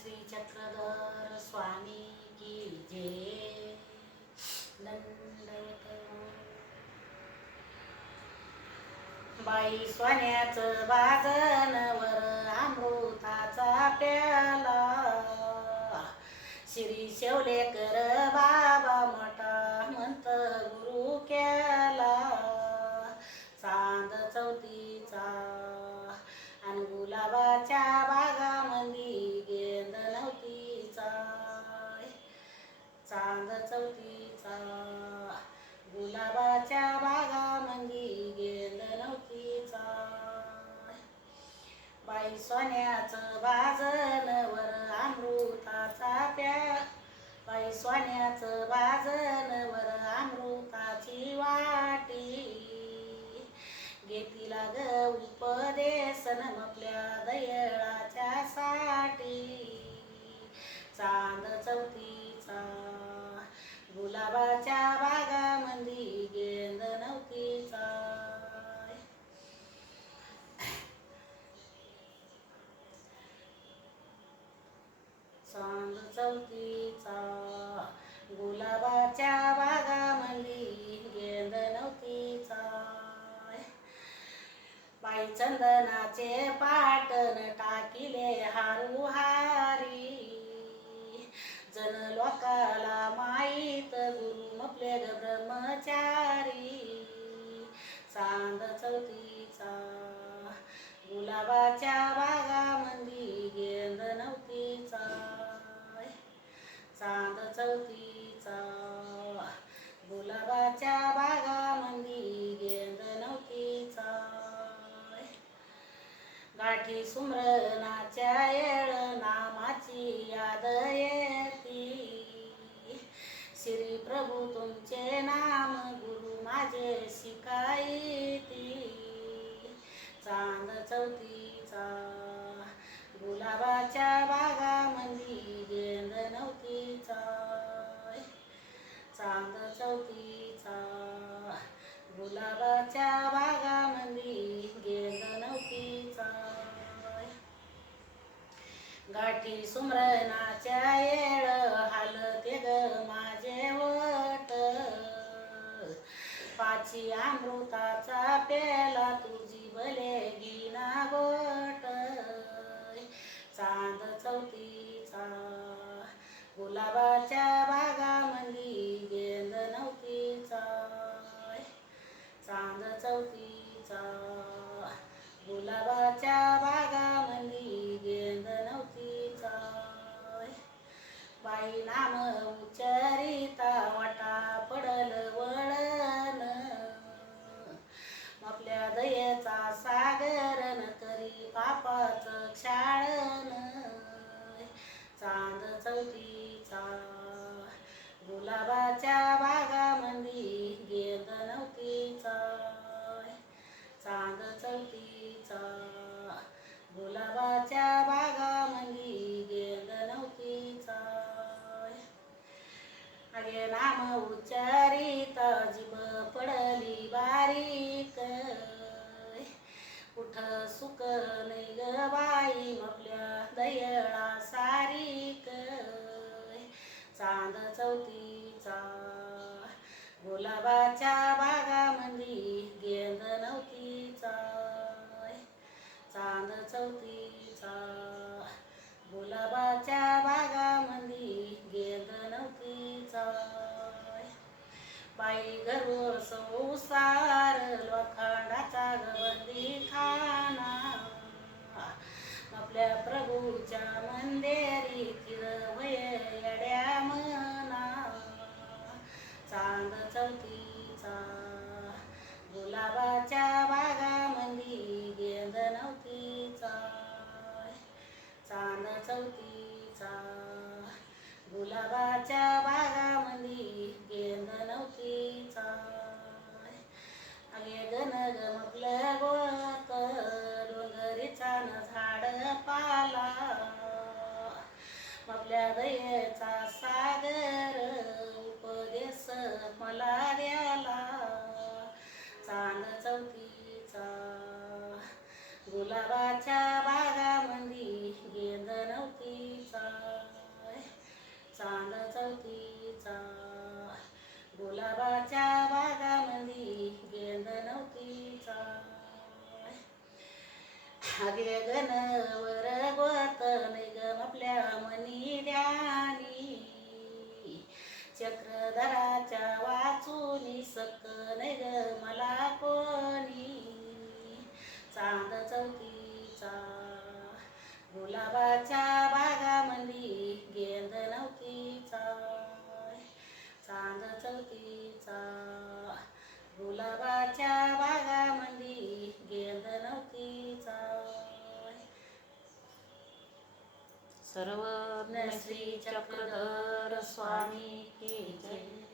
श्री चक्रधर स्वामी की जय. दंडवत. बाई सोन्याचं बाजनवर अमृताचा प्याला, श्री शेवलेकर बाबा मोठा म्हणत गुरु केला. चांद चौथीचा आणि गुलाबाच्या बागामंदी गेंद नव्हतीचा. चांद चौथीचा गुलाबाच्या बागामंदी गेंद नव्हतीचा. बाई सोन्याचं बाजनवर अमृताचा प्या, बाई सोन्याचं बाजनवर अमृताची वाटी. घेतीला ग उपदेशन आपल्या दयळाच्या साठी. चांद चौथीचा गुलाबाच्या बागामंदी गेंद नव्हतीचा. चांद चौथीचा गुलाबाच्या बागामंदी गेंद नव्हतीचा. बाई चंदनाचे पाटण टाकिले हारू हारी, जन लोकाला माईत गुरु मपले ग ब्रह्मचारी. चांद चौथीचा गुलाबाच्या बागामंदी गेंद नव्हतीचा. चांद चौथीचा गुलाबाच्या बागामंदी गेंद नव्हतीचा. गाठी सुमरनाच्या येळ नामाची याद येती, श्री प्रभू तुमचे नाम गुरु माझे शिकायती. चांद चौथीचा गुलाबाच्या बागामंदी गेंद नव्हतीचा. चांद चौथीचा गुलाबाच्या बागामंदी गेंद नव्हतीचा. गाठी सुमरनाच्या येळ हालते ग माझे वट, पाची अमृताचा प्याला तुझी भले गिना गोट. चांद चौथीचा गुलाबाच्या बागामंदी गेंद नव्हतीचा. चांद चौथीचा गुलाबाच्या बागामंदी गेंद नव्हतीचा. बाई नाम उच्चारिता वाटा पडल वळण, आपल्या दयेचा सागर न करी पापाचं क्षाळन. चांद चौथीचा गुलाबाच्या बागामंदी गेंद नव्हतीचा. चांद चौथीचा गुलाबाच्या बागामंदी गेंद नव्हतीचा. अगे नाम उच्चारिता जीभ पडली बारीक, कुठ सुख नाही ग बाई आपल्या दयळा सारीक. चांद चौथीचा गुलाबाच्या बागामंदी गेंद नव्हतीचा. चांद चौथीचा गुलाबाच्या बागामंदी गेंद नव्हतीचा. बाई घरोर संसार लोखंडाचा गवंदी खाना, आपल्या प्रभूच्या मंदिरी तिरवय येड्या मना. चांद चौथीचा गुलाबाच्या बागामंदी गेंद नव्हतीचा. चांद चौथीचा गुलाबाच्या बागामंदी गेंद नव्हतीचा. अगे गण गमकलं गोत डोंगरीचा न झाड पाला, आपल्या दयेचा सागर उपदेश मला द्याला. चांद चौथीचा गुलाबाच्या बागामंदी गेंद नव्हतीचा. गगनवर गोत नाही ग आपल्या मनी ध्यानी चक्रधराच्या वाचूनी सक नाही ग मला कोणी चांद चौकीचा गुलाबाच्या बागामंदी गेंद नव्हती चाय चांद चौकीचा गुलाबाच्या बागामंदी गेंद नव्हती चाय सर्वज्ञ श्री चक्रधर स्वामी की जय.